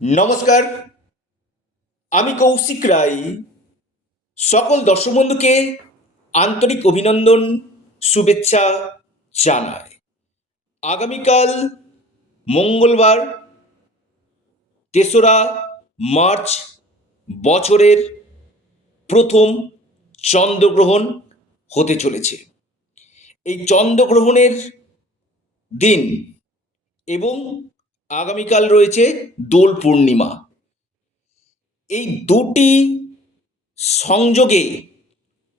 নমস্কার, আমি কৌশিক রায়। সকল দর্শক বন্ধুকে আন্তরিক অভিনন্দন, শুভেচ্ছা জানাই। আগামীকাল মঙ্গলবার ৩রা মার্চ বছরের প্রথম চন্দ্রগ্রহণ হতে চলেছে। এই চন্দ্রগ্রহণের দিন এবং আগামীকাল রয়েছে দোল পূর্ণিমা। এই দুটি সংযোগে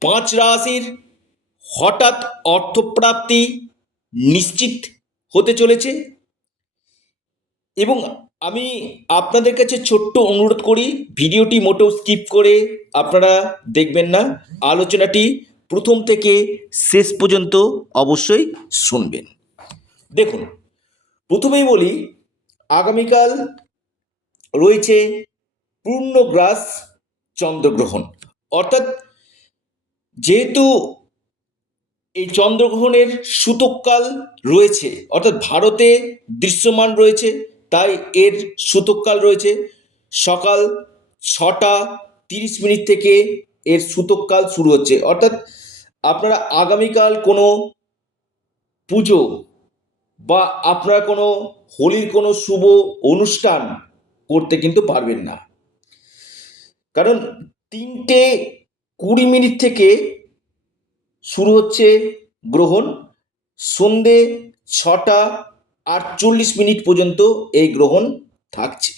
5 রাশির হঠাৎ অর্থপ্রাপ্তি নিশ্চিত হতে চলেছে এবং আমি আপনাদের কাছে ছোট্ট অনুরোধ করি, ভিডিওটি মোটেও স্কিপ করে আপনারা দেখবেন না। আলোচনাটি প্রথম থেকে শেষ পর্যন্ত অবশ্যই শুনবেন। দেখুন, প্রথমেই বলি, আগামীকাল রয়েছে পূর্ণগ্রাস চন্দ্রগ্রহণ। অর্থাৎ যেহেতু এই চন্দ্রগ্রহণের সূতককাল রয়েছে, অর্থাৎ ভারতে দৃশ্যমান রয়েছে, তাই এর সূতককাল রয়েছে সকাল 6টা 30 মিনিট থেকে এর সূতককাল শুরু হচ্ছে। অর্থাৎ আপনারা আগামীকাল কোনো পুজো বা আপনারা কোনো হোলির কোনো শুভ অনুষ্ঠান করতে কিন্তু পারবেন না, কারণ 3টে 20 মিনিট থেকে শুরু হচ্ছে গ্রহণ, সন্ধে 6টা 48 মিনিট পর্যন্ত এই গ্রহণ থাকছে।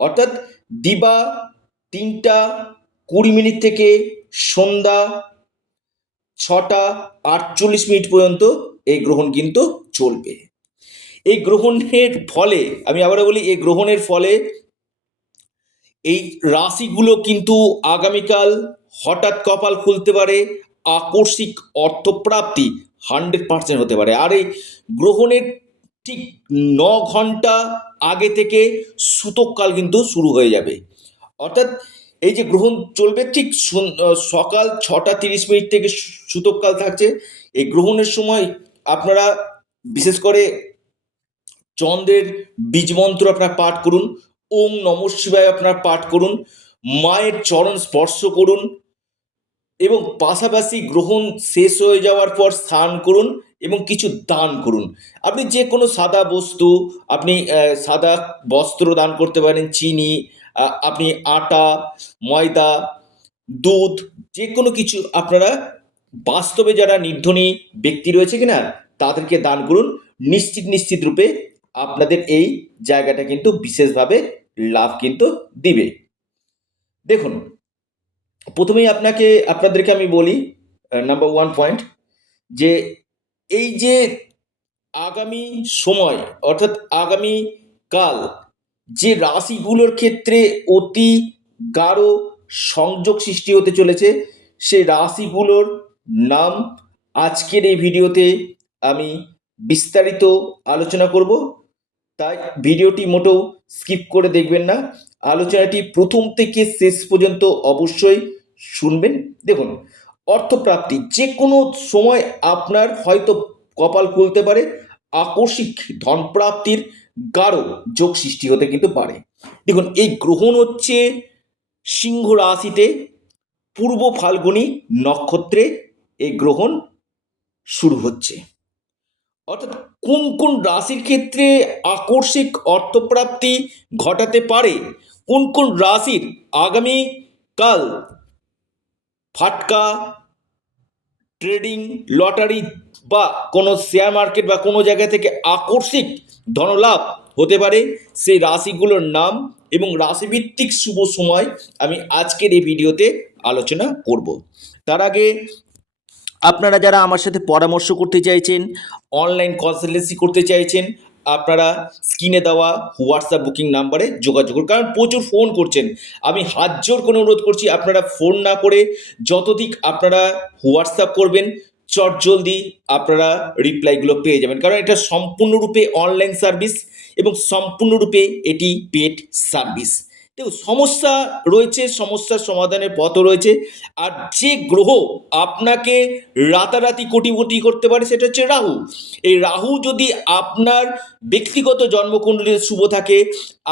অর্থাৎ দিবা 3টা 20 মিনিট থেকে সন্ধ্যা 6টা 48 মিনিট পর্যন্ত এই গ্রহণ কিন্তু চলবে। এই গ্রহণের ফলে, আমি আবারও বলি, এই গ্রহণের ফলে এই রাশিগুলো কিন্তু আগামীকাল হঠাৎ কপাল খুলতে পারে, আকস্মিক অর্থপ্রাপ্তি 100% হতে পারে। আর এই গ্রহণের ঠিক 9 ঘন্টা আগে থেকে সূতককাল কিন্তু শুরু হয়ে যাবে। অর্থাৎ এই যে গ্রহণ চলবে ঠিক সকাল 6টা 30 মিনিট থেকে সূতককাল থাকছে। এই গ্রহণের সময় আপনারা বিশেষ করে চন্দ্রের বীজমন্ত্র আপনারা পাঠ করুন, ওম নমঃ শিবায় আপনারা পাঠ করুন, মায়ের চরণ স্পর্শ করুন এবং পাশাপাশি গ্রহণ শেষ হয়ে যাওয়ার পর স্নান করুন এবং কিছু দান করুন। আপনি যে কোনো সাদা বস্তু, আপনি সাদা বস্ত্র দান করতে পারেন, চিনি, আপনি আটা, ময়দা, দুধ, যে কোনো কিছু আপনারা বাস্তবে যারা নির্ধনী ব্যক্তি রয়েছে কিনা তাদেরকে দান করুন। নিশ্চিত রূপে আপনাদের এই জায়গাটা কিন্তু বিশেষভাবে লাভ কিন্তু দিবে। দেখুন, প্রথমেই আপনাদেরকে আমি বলি, নাম্বার 1 পয়েন্ট, যে এই যে আগামী সময়, অর্থাৎ আগামী কাল যে রাশিগুলোর ক্ষেত্রে অতি গাঢ় সংযোগ সৃষ্টি হতে চলেছে, সেই রাশিগুলোর নাম আজকের এই ভিডিওতে আমি বিস্তারিত আলোচনা করব। তাই ভিডিওটি মোটেও স্কিপ করে দেখবেন না, আলোচনাটি প্রথম থেকে শেষ পর্যন্ত অবশ্যই শুনবেন। দেখুন, অর্থপ্রাপ্তি যে কোনো সময় আপনার হয়তো কপাল খুলতে পারে, আকস্মিক ধনপ্রাপ্তির গাঢ় যোগ সৃষ্টি হতে কিন্তু পারে। দেখুন, এই গ্রহণ হচ্ছে সিংহ রাশিতে, পূর্ব ফাল্গুনী নক্ষত্রে এই গ্রহণ শুরু হচ্ছে। অর্থাৎ কোন কোন রাশির ক্ষেত্রে আকস্মিক অর্থপ্রাপ্তি ঘটাতে পারে, কোন কোন রাশির আগামীকাল ফাটকা ট্রেডিং, লটারি বা কোনো শেয়ার মার্কেট বা কোনো জায়গা থেকে আকস্মিক ধনলাভ হতে পারে, সেই রাশিগুলোর নাম এবং রাশিভিত্তিক শুভ সময় আমি আজকের এই ভিডিওতে আলোচনা করব। তার আগে আপনারা যারা আমার সাথে পরামর্শ করতে চাইছেন, অনলাইন কনসালটেন্সি করতে চাইছেন, আপনারা স্ক্রিনে দেওয়া হোয়াটসঅ্যাপ বুকিং নাম্বারে যোগাযোগ করুন। কারণ প্রচুর ফোন করছেন, আমি হাত জোর করে অনুরোধ করছি আপনারা ফোন না করে যতদিক আপনারা হোয়াটসঅ্যাপ করবেন, চটজলদি আপনারা রিপ্লাইগুলো পেয়ে যাবেন। কারণ এটা সম্পূর্ণরূপে অনলাইন সার্ভিস এবং সম্পূর্ণরূপে এটি পেড সার্ভিস। দেখো সমস্যা রয়েছে, সমস্যার সমাধানের পথও রয়েছে। আর যে গ্রহ আপনাকে রাতারাতি কোটিপতি করতে পারে সেটা হচ্ছে রাহু। এই রাহু যদি আপনার ব্যক্তিগত জন্মকুণ্ডলীতে শুভ থাকে,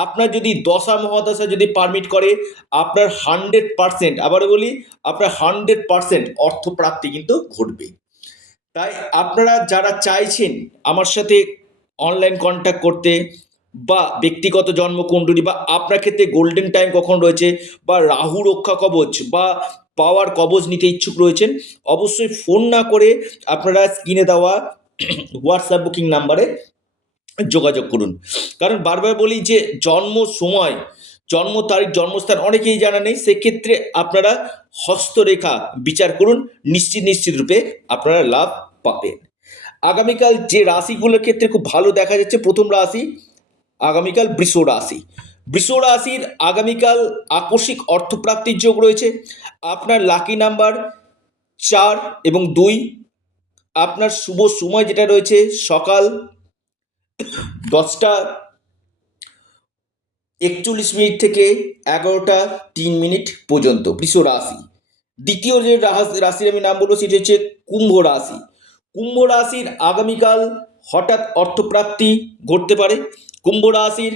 আপনার যদি দশা মহাদশা যদি পারমিট করে, আপনার 100%, আবারও বলি, আপনার 100% অর্থপ্রাপ্তি কিন্তু ঘটবে। তাই আপনারা যারা চাইছেন আমার সাথে অনলাইন কন্ট্যাক্ট করতে, বা ব্যক্তিগত জন্মকুণ্ডলী, বা আপনার ক্ষেত্রে গোল্ডেন টাইম কখন রয়েছে, বা রাহু রক্ষা কবচ বা পাওয়ার কবচ নিতে ইচ্ছুক রয়েছেন, অবশ্যই ফোন না করে আপনারা স্ক্রিনে দেওয়া হোয়াটসঅ্যাপ বুকিং নাম্বারে যোগাযোগ করুন। কারণ বারবার বলি যে জন্ম সময়, জন্ম তারিখ, জন্মস্থান অনেকেই জানা নেই, সেক্ষেত্রে আপনারা হস্তরেখা বিচার করুন, নিশ্চিত রূপে আপনারা লাভ পাবেন। আগামীকাল যে রাশিগুলোর ক্ষেত্রে খুব ভালো দেখা যাচ্ছে, প্রথম রাশি আগামীকাল বৃষ রাশি। বৃষ রাশির আগামীকাল আকস্মিক অর্থপ্রাপ্তির যোগ রয়েছে। আপনার লাকি নাম্বার 4 এবং 2। আপনার শুভ সময় যেটা রয়েছে সকাল 10:41 থেকে 11:03 পর্যন্ত বৃষ রাশি। দ্বিতীয় যে রাশির আমি নাম বলবো সেটি হচ্ছে কুম্ভ রাশি। কুম্ভ রাশির আগামীকাল হঠাৎ অর্থপ্রাপ্তি ঘটতে পারে। কুম্ভ রাশির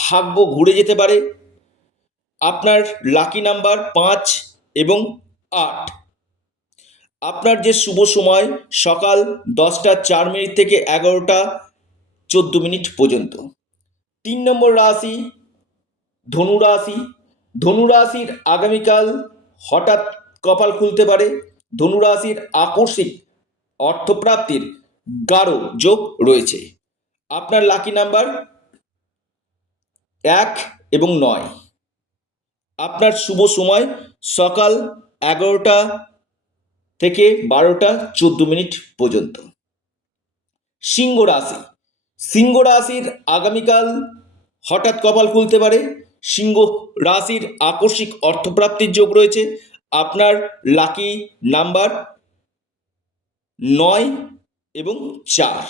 ভাগ্য ঘুরে যেতে পারে। আপনার লাকি নাম্বার 5 এবং 8। আপনার যে শুভ সময় সকাল 10:04 থেকে 11:14 পর্যন্ত। 3 নম্বর রাশি ধনু রাশি। ধনু রাশির আগামীকাল হঠাৎ কপাল খুলতে পারে। ধনু রাশির আকস্মিক অর্থপ্রাপ্তির গাঢ় যোগ রয়েছে। আপনার লাকি নাম্বার 1 এবং 9। আপনার শুভ সময় সকাল 11টা থেকে 12:14 পর্যন্ত। সিংহ রাশি। সিংহ রাশির আগামীকাল হঠাৎ কপাল খুলতে পারে। সিংহ রাশির আকস্মিক অর্থপ্রাপ্তির যোগ রয়েছে। আপনার লাকি নাম্বার 9 এবং 4।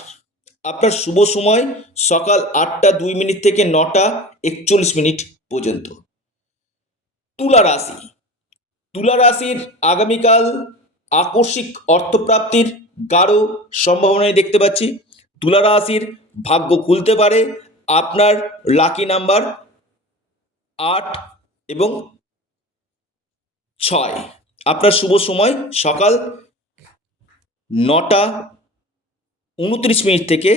আপনার শুভ সময় সকাল 8:02 থেকে 9:41 পর্যন্ত। তুলা রাশি। তুলা রাশির আগামীকাল আকস্মিক অর্থপ্রাপ্তির গাঢ় সম্ভাবনায় দেখতে পাচ্ছি। তুলা রাশির ভাগ্য খুলতে পারে। আপনার লাকি নাম্বার 8 এবং 6। আপনার শুভ সময় সকাল 9:29 থেকে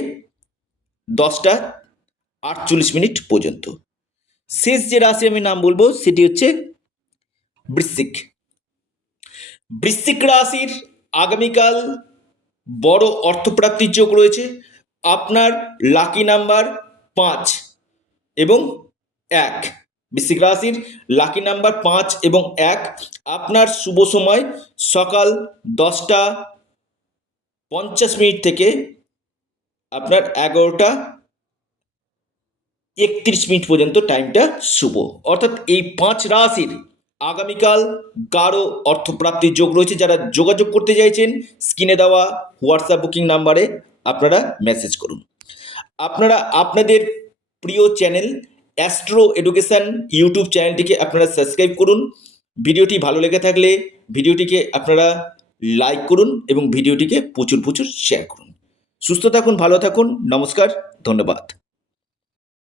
10:48 পর্যন্ত। শেষ যে রাশি আমি নাম বলবো সেটি হচ্ছে বৃশ্চিক। বৃশ্চিক রাশির আগামীকাল বড় অর্থপ্রাপ্তির যোগ রয়েছে। আপনার লাকি নাম্বার 5 এবং 1। বৃশ্চিক রাশির লাকি নাম্বার 5 এবং 1। আপনার শুভ সময় সকাল 10:50 থেকে আপনার 11:31 পর্যন্ত টাইমটা শুভ। অর্থাৎ এই 5 রাশির আগামীকাল গাঢ় অর্থপ্রাপ্তির যোগ রয়েছে। যারা যোগাযোগ করতে চাইছেন স্ক্রিনে দেওয়া হোয়াটসঅ্যাপ বুকিং নাম্বারে আপনারা মেসেজ করুন। আপনারা আপনাদের প্রিয় চ্যানেল অ্যাস্ট্রো এডুকেশন ইউটিউব চ্যানেলটিকে আপনারা সাবস্ক্রাইব করুন। ভিডিওটি ভালো লেগে থাকলে ভিডিওটিকে আপনারা লাইক করুন এবং ভিডিওটিকে প্রচুর শেয়ার করুন। সুস্থ থাকুন, ভালো থাকুন, নমস্কার, ধন্যবাদ।